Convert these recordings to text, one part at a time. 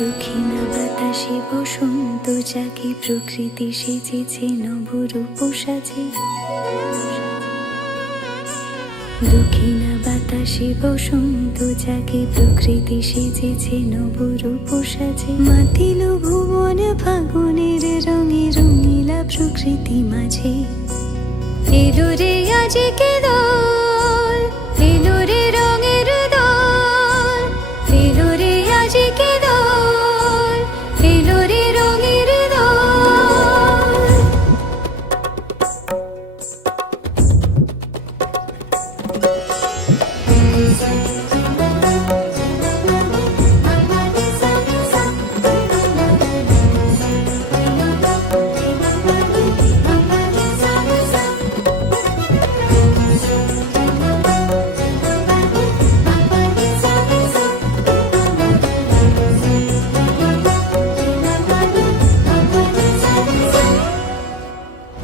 দক্ষিণা বাতাসে বসন্ত জাগে, প্রকৃতি সেজেছে নবরূপ সাজে। দক্ষিণা বাতাসে বসন্ত জাগে, প্রকৃতি সেজেছে নবরূপ সাজে। মাতিল ভুবন ফাগুনের রঙে, রঙিলা প্রকৃতি মাঝে। এলো রে আজকে দোল, এলো রে রঙের দোল, এলো রে আজকে দোল, এলো রে রঙের দোল।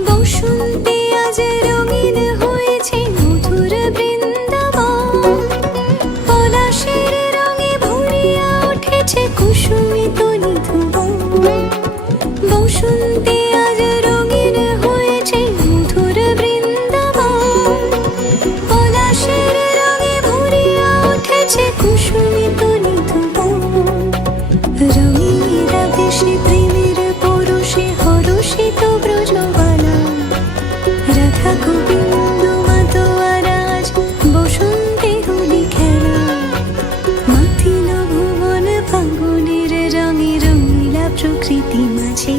বসন্তে আজ রঙিন হয়েছে মধুর বৃন্দাবন, পলাশের রঙে ভরিয়া উঠেছে কুসুমিত নিধুবন। বসন্তে আজ রঙিন হয়েছে মধুর বৃন্দাবন, পলাশের রঙে ভরিয়া উঠেছে কুসুমিত নিধুবন। রঙিনীরা বেশি প্রেমের পরশে হরষিত ব্রজবালা, রাধা গোবিন্দ মাতোয়ার আজ বসন্তে হোলি খেলা। মাতিল ভুবন ফাগুনের রঙে, রঙিলা প্রকৃতি মাঝে।